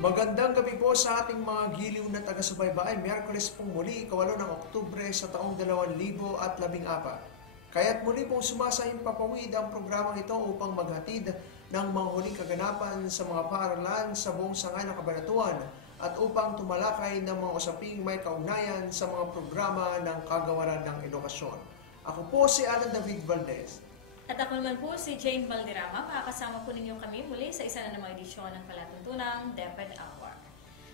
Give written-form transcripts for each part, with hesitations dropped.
Magandang gabi po sa ating mga giliw na taga-subaybay. Miyerkules pong muli, 8 ng Oktubre sa taong 2014. Kaya't muli pong sumasahimpapawid ang programang ito upang maghatid ng mga huling kaganapan sa mga paaralan sa buong sangay ng Kabanatuan at upang tumalakay ng mga usaping may kaugnayan sa mga programa ng Kagawaran ng Edukasyon. Ako po si Alan David Valdez. At ako naman po si Jane Valderrama. Makakasama po ninyo kami muli sa isa na namang edisyon ng palatuntunang DepEd Hour.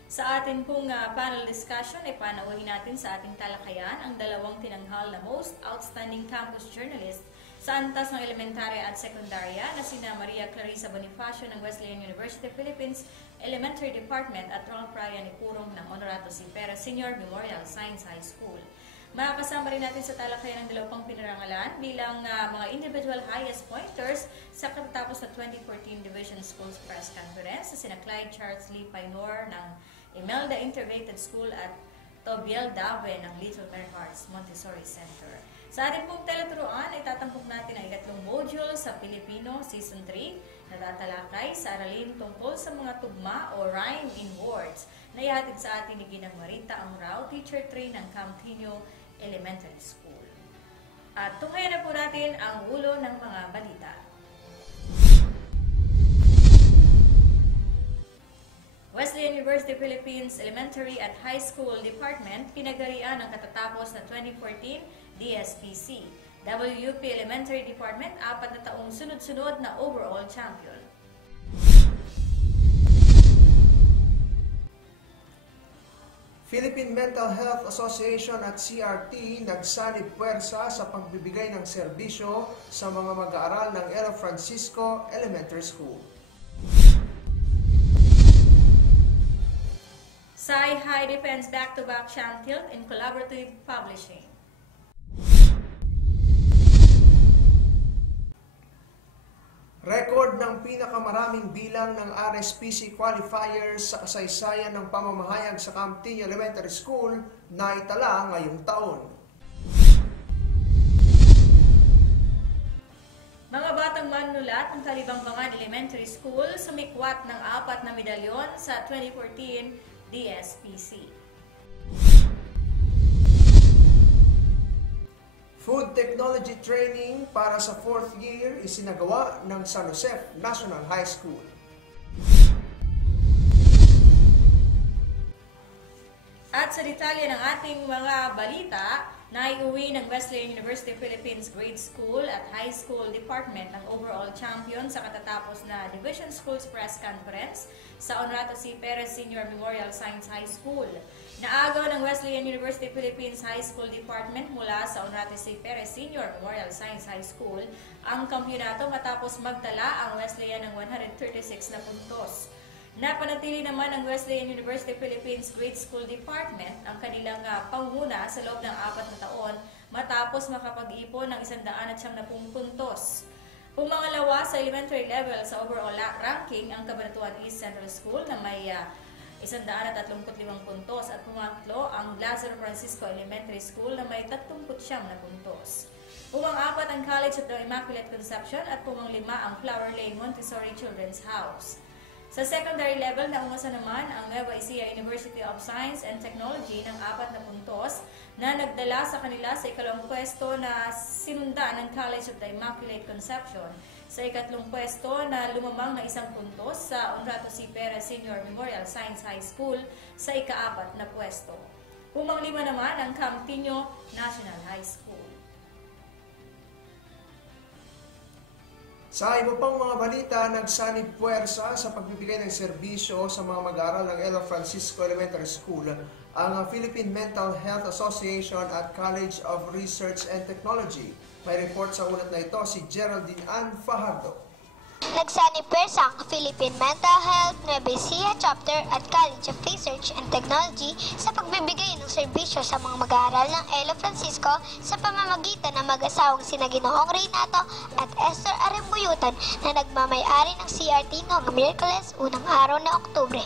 Sa ating pong panel discussion ay panauhin natin sa ating talakayan ang dalawang tinanghal na Most Outstanding Campus Journalist sa antas ng elementarya at sekundarya na sina Maria Clarissa Bonifacio ng Wesleyan University Philippines Elementary Department at Ronald Brian Ipurong ng Honorato C. Perez Sr. Memorial Science High School. Makakasama rin natin sa talakayan ng dalawang pinarangalan bilang mga individual highest pointers sa katatapos na 2014 Division Schools Press Conference sa sina Clyde Charles Lee Painor ng Imelda Integrated School at Tobiel Dave ng Little Mary Hearts Montessori Center. Sa ating pong teleturuan ay tatampok natin ang ikatlong module sa Pilipino Season 3 na tatalakay sa aralin tungkol sa mga tugma o rhyme in words na ihatid sa atin ni Ginang Marita Amurao, Teacher 3 ng Camtino Elementary School. At tunghayan na po natin ang ulo ng mga balita. Wesleyan University Philippines Elementary at High School Department pinagarian ang katatapos na 2014 DSPC. WUP Elementary Department, 4 na taong sunod-sunod na overall champion. Philippine Mental Health Association at CRT nagsanib puwersa sa pagbibigay ng serbisyo sa mga mag-aaral ng Elo Francisco Elementary School. Sci-Hi defends back-to-back Shantilt in collaborative publishing. Record ng pinakamaraming bilang ng RSPC qualifiers sa kasaysayan ng pamamahayag sa Camtino Elementary School na itala ngayong taon. Mga batang manunulat ng Kalibangbangan Elementary School sumikwat ng 4 na medalyon sa 2014 DSPC. Food Technology Training para sa 4th year isinagawa ng San Josef National High School. At sa detalye ng ating mga balita, naiuwi ng Wesleyan University Philippines Grade School at High School Department ang overall champion sa katatapos na Division Schools Press Conference sa Honorato C. Perez Sr. Memorial Science High School. Naagaw ng Wesleyan University Philippines High School Department mula sa Honorato C. Perez Sr. Memorial Science High School ang kampyonato matapos magtala ang Wesleyan ng 136 na puntos. Napanatili naman ng Wesleyan University Philippines Grade School Department ang kanilang panguna sa loob ng 4 na taon matapos makapag-ipon ng 190 puntos. Pumangalawa sa elementary level sa overall ranking ang Cabanatuan East Central School na may 135 puntos at pumatlo ang Lazaro Francisco Elementary School na may 39 na puntos. Pumang-4 ang College of the Immaculate Conception at pumang-5 ang Flower Lane Montessori Children's House. Sa secondary level, naungasa naman ang Nueva Ecija University of Science and Technology ng 4 na puntos na nagdala sa kanila sa ikalawang pwesto na sinundan ng College of the Immaculate Conception. Sa ikatlong pwesto na lumamang na 1 puntos sa Honorato C. Perez Sr. Memorial Science High School sa ika-4 na pwesto. Pumang-5 naman ang Camtino National High School. Sa iba pang mga balita, nagsanib puwersa sa pagbibigay ng serbisyo sa mga mag-aaral ng Elo Francisco Elementary School ang Philippine Mental Health Association at College of Research and Technology. May report sa ulat na ito si Geraldine Ann Fajardo. Nagsanib puwersa ang Philippine Mental Health, Nueva Ecija Chapter at College of Research and Technology sa pagbibigay ng serbisyo sa mga mag-aaral ng Elo Francisco sa pamamagitan ng mag-asawang sina Ginoong Reynato at Esther Arembuyutan na nagmamay-ari ng CRT noong Miyerkules, unang araw ng Oktubre.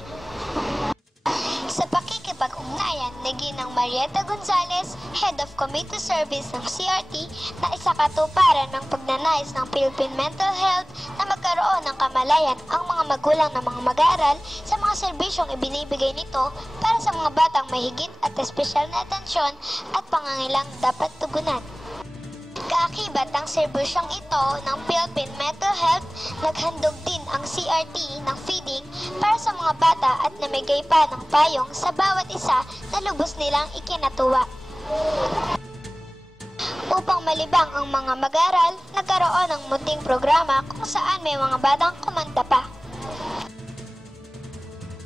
Sa pakikipag pag-ugnayan ni Ginang Marieta Gonzales, Head of Committee Service ng CRT, na isa katuparan ng pagnanais ng Philippine Mental Health na magkaroon ng kamalayan ang mga magulang ng mga mag-aaral sa mga serbisyong ibinibigay nito para sa mga batang may higit at espesyal na atensyon at pangangailang dapat tugunan. Kaakibat ang serbisyong ito ng Philippine Mental Health, naghandog din ang CRT ng feeding para sa mga bata at namigay pa ng payong sa bawat isa na lubos nilang ikinatuwa. Upang malibang ang mga mag-aaral, nagkaroon ng munting programa kung saan may mga batang kumanta pa.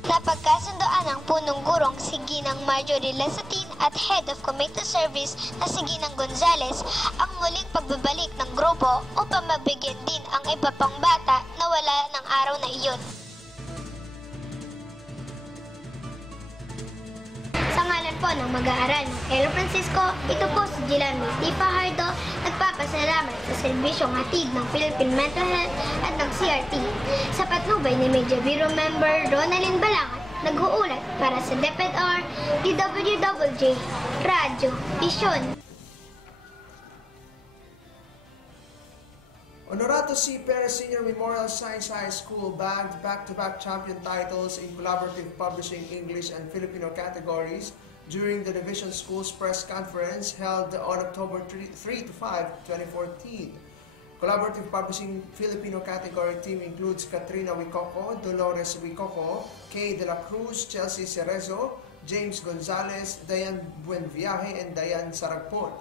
Napagkasundoan ng punong gurong si Ginang Marjorie Lasatin at Head of Committee Service na si Ginang Gonzales ang muling pagbabalik ng grupo upang mabigyan din ang iba pang bata na wala ng araw na iyon. Sa ngalan po ng mag-aaral ng Elo Francisco, ito po si Gilanme T. Fajardo, nagpapasalamat sa serbisyong hatid ng Philippine Mental Health at ng CRT. Sa patnubay ni Media Bureau Member Ronalyn Balangat, nag-uulat para sa DepEd-R, DWWJ, Radyo, Isyon. Honorato si Perez Senior Memorial Science High School bagged back-to-back champion titles in collaborative publishing English and Filipino categories during the Division Schools Press Conference held on October 3-5, 2014. Collaborative Publishing Filipino category team includes Katrina Wicoco, Dolores Wicoco, Kay De La Cruz, Chelsea Cerezo, James Gonzalez, Dayan Buenviaje, and Dayan Saragpon.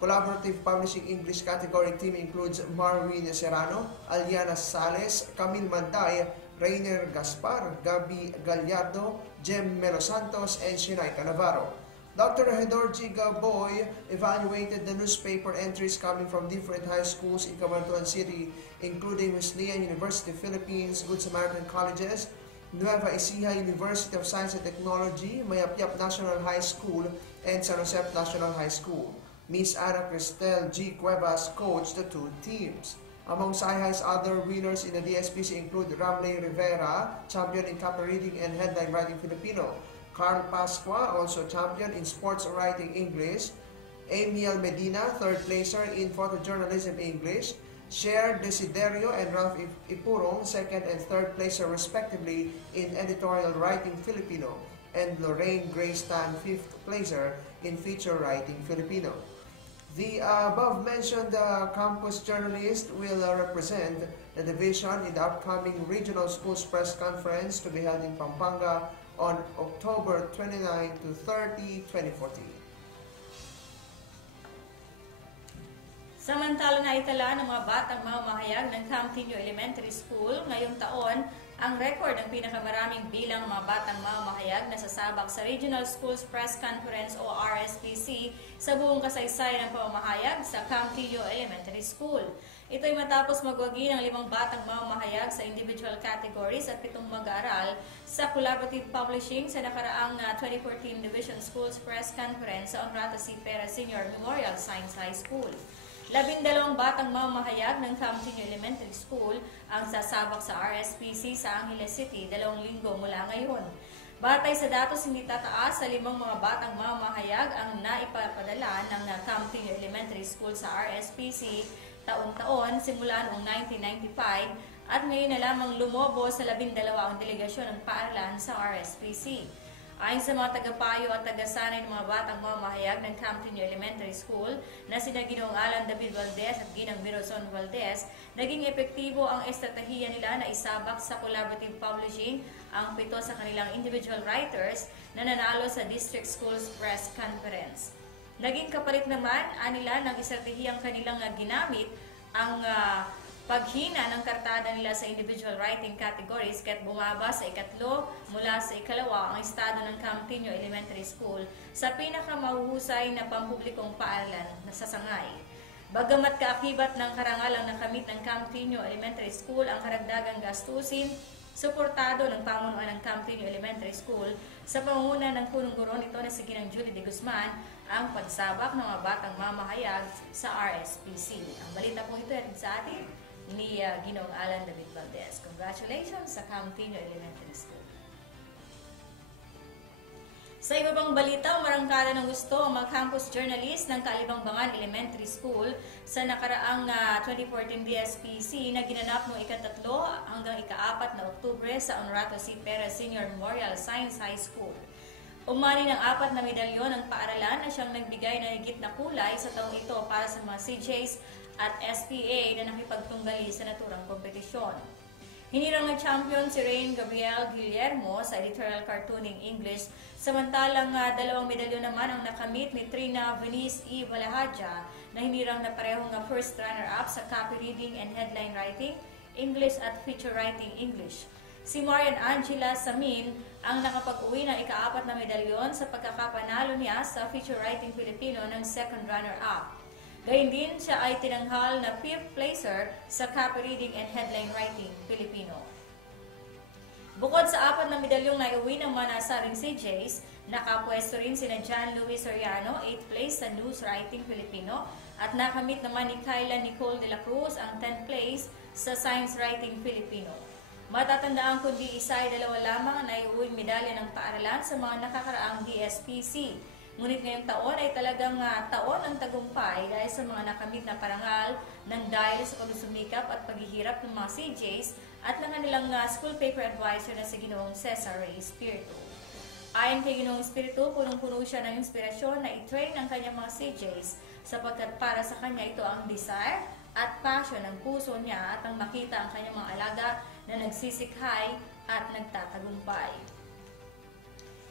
Collaborative Publishing English category team includes Marwin Serrano, Aliana Sales, Camille Manday, Rainer Gaspar, Gabi Gallardo, Jem Melo Santos, and Shinay Canavaro. Dr. Hedor G. Gaboy evaluated the newspaper entries coming from different high schools in Cabanatuan City, including Wesleyan University Philippines, Good Samaritan Colleges, Nueva Ecija University of Science and Technology, Mayapyap National High School, and San Jose National High School. Miss Ana Cristel G. Cuevas coached the two teams. Among SciHi's other winners in the DSPC include Ramley Rivera, champion in copy reading and headline writing Filipino. Carl Pasqua, also champion in sports writing English. Amiel Medina, third placer in photojournalism English. Cher Desiderio and Ralph Ipurong, second and third placer respectively in editorial writing Filipino. And Lorraine Grace Tan, fifth placer in feature writing Filipino. The above-mentioned campus journalist will represent the division in the upcoming Regional Schools Press Conference to be held in Pampanga on October 29 to 30, 2014. Samantala na itala ng mga batang mamamahayag ng Camtinio Elementary School ngayong taon ang record ng pinakamaraming bilang mga batang mamamahayag na sasabak sa Regional Schools Press Conference o RSPC sa buong kasaysayan ng pamamahayag sa Camtinio Elementary School. Ito'y matapos magwagi ng 5 batang mamamahayag sa individual categories at 7 mag-aaral sa Collaborative Publishing sa nakaraang 2014 Division Schools Press Conference sa Honorato C. Perez Senior Memorial Science High School. 12 batang mamamahayag ng Camtinio Elementary School ang sasabak sa RSPC sa Angeles City 2 linggo mula ngayon. Batay sa datos, hindi tataas sa 5 mga batang mamamahayag ang naipapadala ng Camtinio Elementary School sa RSPC taon-taon simula noong 1995 at ngayon na lamang lumobo sa 12 ang delegasyon ng paaralan sa RSPC. Ayon sa mga tagapayo at tagasanay ng mga batang mamamahayag ng Camtinio Elementary School na sina Ginoong Alan David Valdez at Ginang Miroson Valdez, naging epektibo ang estratehiya nila na isabak sa collaborative publishing ang 7 sa kanilang individual writers na nanalo sa District Schools Press Conference. Naging kapalit naman anila ng estratehiyang kanilang ginamit ang paghina ng kartada nila sa individual writing categories kaya't bumaba sa 3 mula sa 2 ang estado ng Camtinio Elementary School sa pinakamahuhusay na pampublikong paaralan na sasangay. Bagamat kaakibat ng karangalang nakamit ng Camtinio Elementary School ang karagdagang gastusin, suportado ng pamunuan ng Camtinio Elementary School sa pangunguna ng punong guro nito na si Ginang Julie de Guzman ang pagsabak ng mga batang mamahayag sa RSPC. Ang balita po ito ay sa atin ni Ginoong Alan David Valdez. Congratulations sa Camtinio Elementary School. Sa iba pang balita, umarangkada ng gusto ang mga campus journalist ng Kalibangbangan Elementary School sa nakaraang 2014 DSPC na ginanap noong ika-3 hanggang ika-4 na Oktubre sa Honorato C. Perez Senior Memorial Science High School. Umani ng 4 na medalyon ng paaralan na siyang nagbigay ng higit na kulay sa taong ito para sa mga CJs at SPA na nakipagtunggali sa naturang kompetisyon. Hinirang ng champion si Rain Gabriel Guillermo sa editorial cartooning English, samantalang 2 medalyon naman ang nakamit ni Trina Venice E. Valahadja na hinirang na parehong first runner-up sa copy reading and headline writing English at feature writing English. Si Marian Angela Samin ang nakapag-uwi ng ika-4 na medalyon sa pagkakapanalo niya sa feature writing Filipino ng second runner-up. Gayun din, siya ay tinanghal na 5th placer sa copy reading and headline writing Filipino. Bukod sa 4 na medalyong naiuwi ng mga nasaring CJs, nakapwesto rin sina John Luis Soriano, 8th place sa news writing Filipino, at nakamit naman ni Kyla Nicole de la Cruz ang 10th place sa science writing Filipino. Matatandaan kundi isa ay 2 lamang ang naiuwing medalya ng paaralan sa mga nakakaraang DSPC. Ngunit ngayong taon ay talagang taon ng tagumpay dahil sa mga nakamit na parangal ng dahil sa pagsusumikap at paghihirap ng mga CJs at ng kanilang school paper advisor na si Ginoong Cesar Ray Espiritu. Ayon kay Ginoong Espiritu, punong-puno siya ng inspirasyon na i-train ang kanyang mga CJs sapagkat para sa kanya ito ang desire at passion ng puso niya at ang makita ang kanyang mga alaga na nagsisikhay at nagtatagumpay.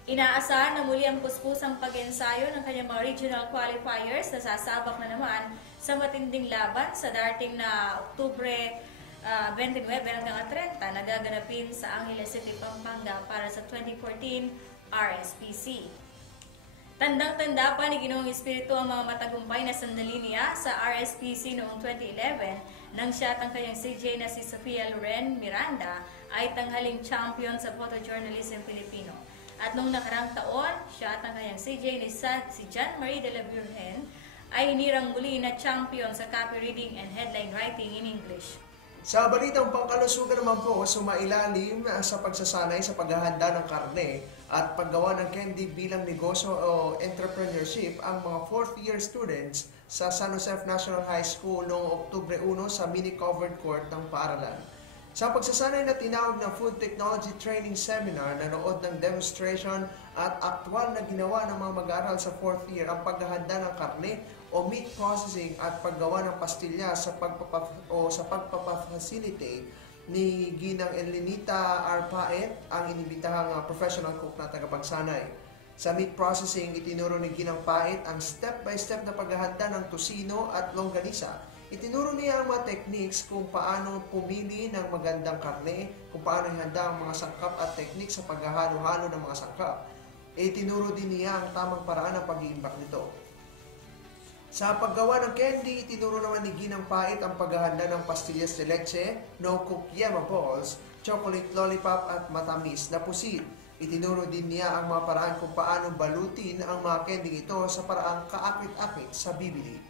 Inaasahan na muli ang puspusang pag-ensayo ng kanyang mga regional qualifiers na sasabak na naman sa matinding laban sa darating na Oktubre 29 hanggang 30 na gaganapin sa Angeles City, Pampanga para sa 2014 RSPC. Tandang-tanda pa ni Ginoong Espiritu ang mga matagumpay na sandali niya sa RSPC noong 2011 nang siya at ang kanyang CJ na si Sofia Loren Miranda ay tanghaling champion sa photojournalism Filipino. At noong nakarang taon, siya at ang kanyang CJ ni si John Marie de la Virgen ay hinirang muli na champion sa copy reading and headline writing in English. Sa balitang pangkalusugan naman po, sumailalim sa pagsasanay sa paghahanda ng karne at paggawa ng candy bilang negosyo o entrepreneurship ang mga 4th year students sa San Jose National High School noong Oktubre 1 sa mini covered court ng paaralan. Sa pagsasanay na tinawag na Food Technology Training Seminar, nanood ng demonstration at aktwal na ginawa ng mga mag-aaral sa 4th year ang paghahanda ng karne o meat processing at paggawa ng pastilya sa pagpapafacilitate ni Ginang Elenita Arpaet, ang inibitahang professional cook na tagapagsanay. Sa meat processing, itinuro ni Ginang Paet ang step-by-step na paghahanda ng tosino at longganisa. Itinuro niya ang mga techniques kung paano pumili ng magandang karne, kung paano ihanda ang mga sangkap at techniques sa paghahalo-halo ng mga sangkap. Itinuro din niya ang tamang paraan ng pag-iimbak nito. Sa paggawa ng candy, itinuro naman ni Ginang Pait ang paghahanda ng pastillas de leche, no-cook yema balls, chocolate lollipop at matamis na pusit. Itinuro din niya ang mga paraan kung paano balutin ang mga candy ito sa paraang kaakit-akit sa bibili.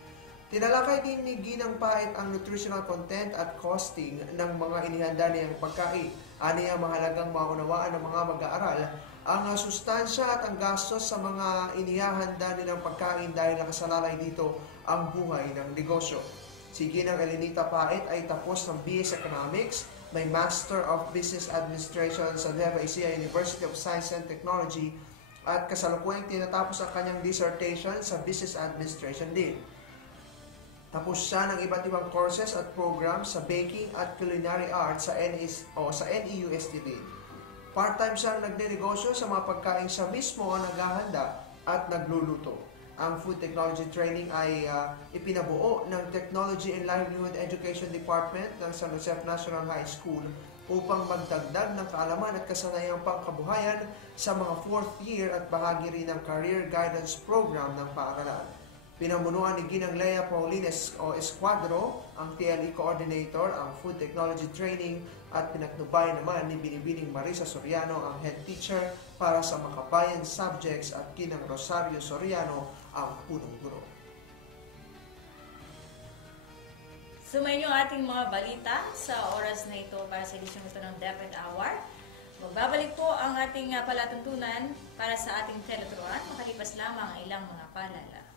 Tinalakay din ni Ginang Pait ang nutritional content at costing ng mga inihanda niyang pagkain. Aniya mahalagang maunawaan ng mga mag-aaral ang sustansya at ang gastos sa mga inihahanda nilang pagkain dahil nakasalalay dito ang buhay ng negosyo. Si Ginang Elenita Pait ay tapos ng BS Economics, may Master of Business Administration sa Nueva Ecija University of Science and Technology at kasalukuyang tinatapos ang kanyang dissertation sa Business Administration din. Tapos siya ng iba't ibang courses at programs sa baking at culinary arts sa NEUST din. Part-time siyang nagnenegosyo sa mga pagkain siya mismo ang naghahanda at nagluluto. Ang food technology training ay ipinabuo ng Technology and Livelihood Education Department ng San Jose National High School upang magdagdag ng kaalaman at kasanayang pangkabuhayan sa mga 4th year at bahagi rin ng Career Guidance Program ng paaralan. Pinamunuan ni Ginang Lea Paulines Escuadro, ang TLE Coordinator, ang Food Technology Training at pinatnubay naman ni Binibining Marisa Soriano, ang Head Teacher para sa Makabayan Subjects at Ginang Rosario Soriano, ang Punong Guro. Sumayin niyo ating mga balita sa oras na ito para sa edisyong ito ng DepEd Hour. Magbabalik po ang ating palatuntunan para sa ating teleturuan makalipas lamang ang ilang mga paalala.